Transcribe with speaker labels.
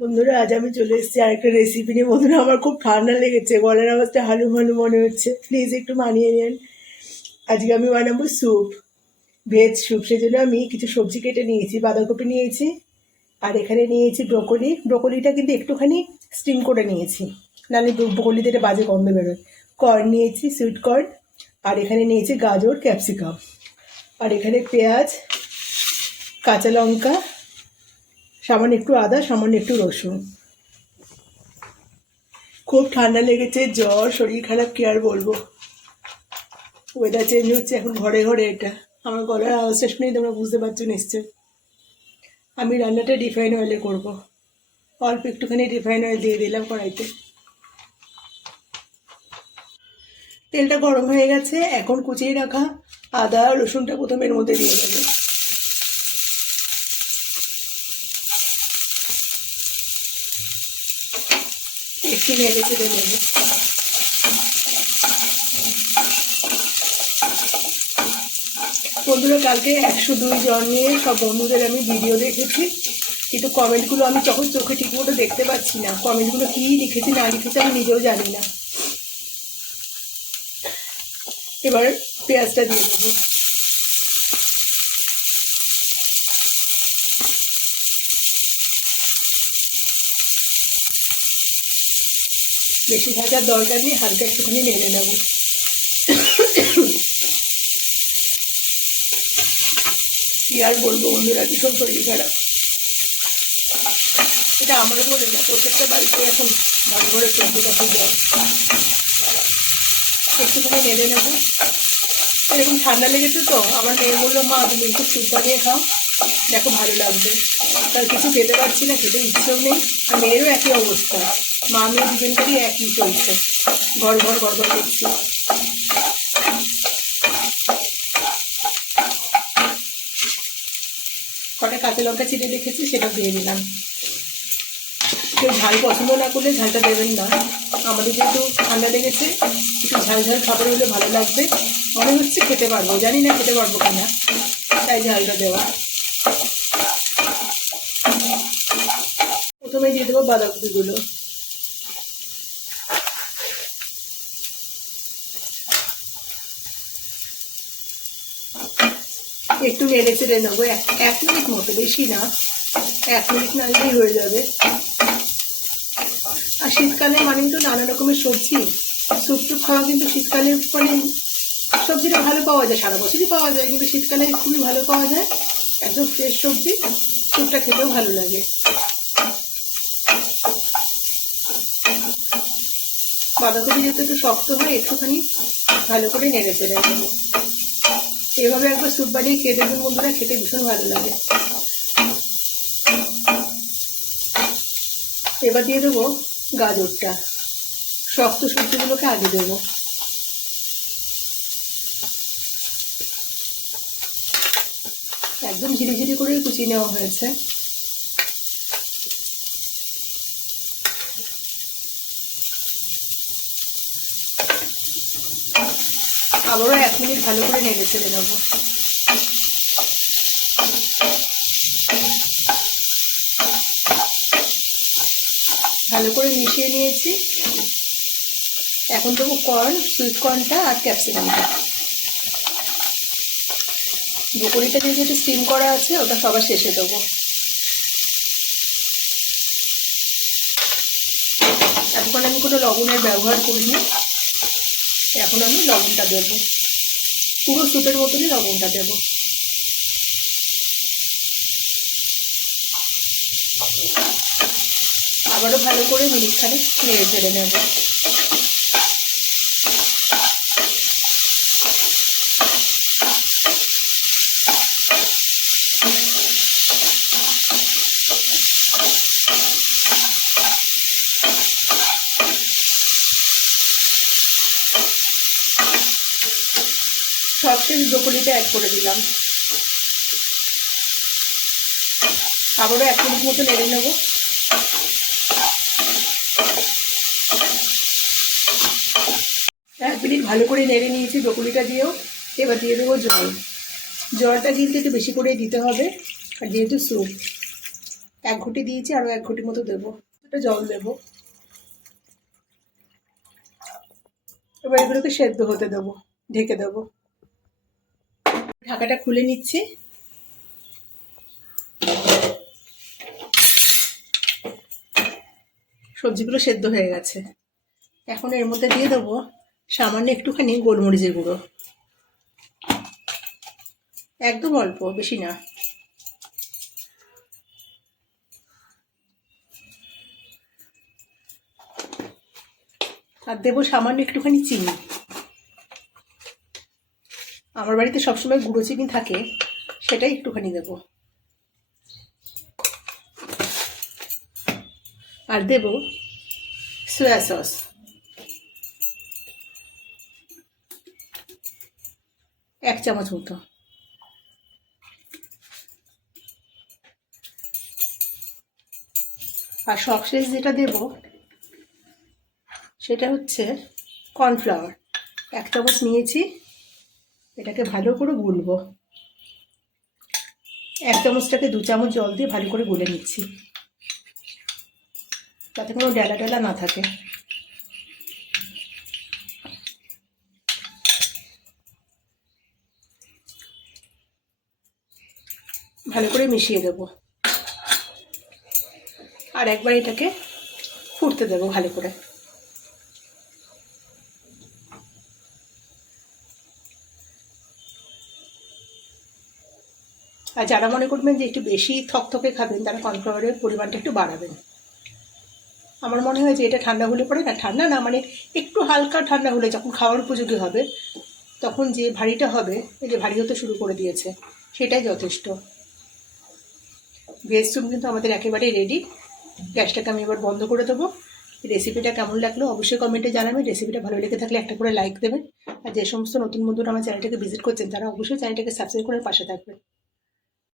Speaker 1: বন্ধুরা, আজ আমি চলে এসেছি আর একটা রেসিপি নিয়ে। বন্ধুরা, আমার খুব ঠান্ডা লেগেছে, গলার আওয়াজটা হালু হালু মনে হচ্ছে। প্লিজ একটু মানিয়ে নিন। আজকে আমি বানাবো স্যুপ ভেজ স্যুপ সেজন্য আমি কিছু সবজি কেটে নিয়েছি, বাঁধাকপি নিয়েছি, আর এখানে নিয়েছি ব্রকলি। ব্রকলিটা কিন্তু একটুখানি স্টিম করে নিয়েছি, নাহলে ব্রকলিতে একটা বাজে গন্ধ বেরোয়। কর্ন নিয়েছি সুইট কর্ন আর এখানে নিয়েছি গাজর ক্যাপসিকাম আর এখানে পেঁয়াজ, কাঁচা লঙ্কা সামান্য একটু আদা, সামান্য একটু রসুন। খুব ঠান্ডা লেগেছে, জ্বর, শরীর খারাপ, কি আর বলব? ওয়েদার চেঞ্জ হচ্ছে এখন ঘরে ঘরে এটা। আমার গলার আওয়াজটা শুনেই তোমরা বুঝতে পারছ নিশ্চয় আমি রান্নাটা রিফাইন অয়েলে করব। অল্প একটুখানি রিফাইন অয়েল দিয়ে দিলাম কড়াইতে। তেলটা গরম হয়ে গেছে, এখন কুচিয়ে রাখা আদা রসুনটা প্রথমে এর মধ্যে দিয়ে দেবো। একটু নেড়ে চেড়ে নেব। বন্ধুরা, কালকে একশো দুই জন নিয়ে সব বন্ধুদের আমি ভিডিও দেখেছি। কিন্তু কমেন্টগুলো আমি তখন চোখে ঠিক মতো দেখতে পাচ্ছি না। কমেন্টগুলো কী লিখেছি, না লিখেছি আমি নিজেও জানি না। এবার পেঁয়াজটা দিয়ে দেবো। বেশি ভাজার দরকার নেই, হালকা একটুখানি নেড়ে নেব। কি আর বলব বন্ধুরা, ভীষণ শরীর খারাপ। এটা আমার বলে না, প্রত্যেকটা বাড়িতে এখন ঘর ঘরে চলতে কাছে জল। একটুখানি নেড়ে নেব। এরকম ঠান্ডা লেগেছে তো, আমার মেয়ে বলল, মা, তুমি একটু স্যুপ বানিয়ে খাও। দেখো ভালো লাগবে। তার কিছু খেতে পারছি না, খেতে ইচ্ছেও নেই। আর মেয়েরও একই অবস্থা। মা মেয়ে দুজনকারই একই চলছে। ঘর ঘর ঘর ঘর করছি। কটা কাঁচা লঙ্কা চিড়ে রেখেছি, সেটা দিয়ে দিলাম কেউ ঝাল পছন্দ না করলে ঝালটা দেবেন না। আমাদের যেহেতু ঠান্ডা লেগেছে, একটু ঝাল ঝাল খাবার হলে ভালো লাগবে। মনে হচ্ছে খেতে পারব। জানি না খেতে পারব কিনা। তাই ঝালটা দেওয়া। প্রথমে দিয়ে দেবো বাঁধাকপিগুলো। একটু নেড়ে চেড়ে নেব, এক মিনিট মতো, বেশি না। এক মিনিট নাড়লেই হয়ে যাবে। আর শীতকালে মানে তো নানা রকমের সবজি। স্যুপ টুপ খাওয়া কিন্তু শীতকালে মানে সবজিটা ভালো পাওয়া যায়, সারা বছরই পাওয়া যায়, কিন্তু শীতকালে খুবই ভালো পাওয়া যায়। একদম ফ্রেশ সবজি। স্যুপটা খেতেও ভালো লাগে। বাঁধাকপি যেহেতু একটু শক্ত হয়, একটুখানি ভালো করে নেড়ে নেব। এভাবে একবার স্যুপ বানিয়ে খেয়ে দেখবেন বন্ধুরা, খেতে ভীষণ ভালো লাগে। এবার দিয়ে দেবো গাজরটা। শক্ত সবজিগুলোকে আগে দেবো। একদম ঝিরিঝিরি করে কুচিয়ে নেওয়া হয়েছে। আবারও এক মিনিট ভালো করে নেড়ে চেড়ে নেব। ভালো করে মিশিয়ে নিয়েছি। এখন দেবো কর্ন, সুইট কর্নটা আর ক্যাপসিকামটা। বকরিটা যেহেতু স্টিম করা আছে, ওটা সবার শেষে দেবো। এখন আমি কোনো লবণের ব্যবহার করিনি। এখন আমি লবণটা দেবো। পুরো স্যুপের মতনই লবণটা দেবো। আবারও ভালো করে মিনিট খানিক নেড়ে চেড়ে নেব। সবশেষ ব্রোকলিটা অ্যাড করে দিলাম। আবারও এক মিনিট মতো নেড়ে নেব। এক মিনিট ভালো করে নেড়ে নিয়েছি ব্রকুলিটা দিয়েও। এবার দিয়ে দেবো জল। জলটা কিন্তু একটু বেশি করে দিতে হবে, আর যেহেতু স্যুপ, এক ঘুটি দিয়েছি, আরও এক ঘুটি মতো দেবো। একটা জল দেবো এবার এগুলোকে সেদ্ধ হতে দেবো, ঢেকে দেবো। ঢাকাটা খুলে নিচ্ছি। সবজিগুলো সেদ্ধ হয়ে গেছে। এখন এর মধ্যে দিয়ে দেবো সামান্য একটুখানি গোলমরিচের গুঁড়ো। একদম অল্প, বেশি না। আর দেবো সামান্য একটুখানি চিনি। আমার বাড়িতে সবসময় গুঁড়ো চিনি থাকে, সেটাই একটুখানি দেবো। আর দেব সয়া সস এক চামচ মতো। আর সবশেষ যেটা দেব, সেটা হচ্ছে কর্নফ্লাওয়ার এক চামচ নিয়েছি এটাকে ভালো করে গুলবো এক চামচটাকে দু চামচ জল দিয়ে ভালো করে গুলে নিচ্ছি। তাতে কোনো ডেলা ডেলা না থাকে। ভালো করে মিশিয়ে দেবো। আর একবার এটাকে ফুটতে দেবো ভালো করে। আর যারা মনে করবেন যে একটু বেশি থকথকে খাবেন, তারা কর্নফ্লাওয়ারের পরিমাণটা একটু বাড়াবেন। আমার মনে হয় যে এটা ঠান্ডা হলে পরে, না, ঠান্ডা না মানে একটু হালকা ঠান্ডা হলে যখন খাওয়ার উপযোগী হবে, তখন যে ভারীটা হবে, এই যে ভারী হতে শুরু করে দিয়েছে, সেটাই যথেষ্ট। ভেজ স্যুপ কিন্তু আমাদের একেবারেই রেডি গ্যাসটাকে আমি এবার বন্ধ করে দেবো। রেসিপিটা কেমন লাগল অবশ্যই কমেন্টে জানাবেন। রেসিপিটা ভালো লেগে থাকলে একটা করে লাইক দেবেন। আর যে সমস্ত নতুন বন্ধুরা আমার চ্যানেলটাকে ভিজিট করছেন, তারা অবশ্যই চ্যানেলটাকে সাবস্ক্রাইব করে পাশে থাকবেন।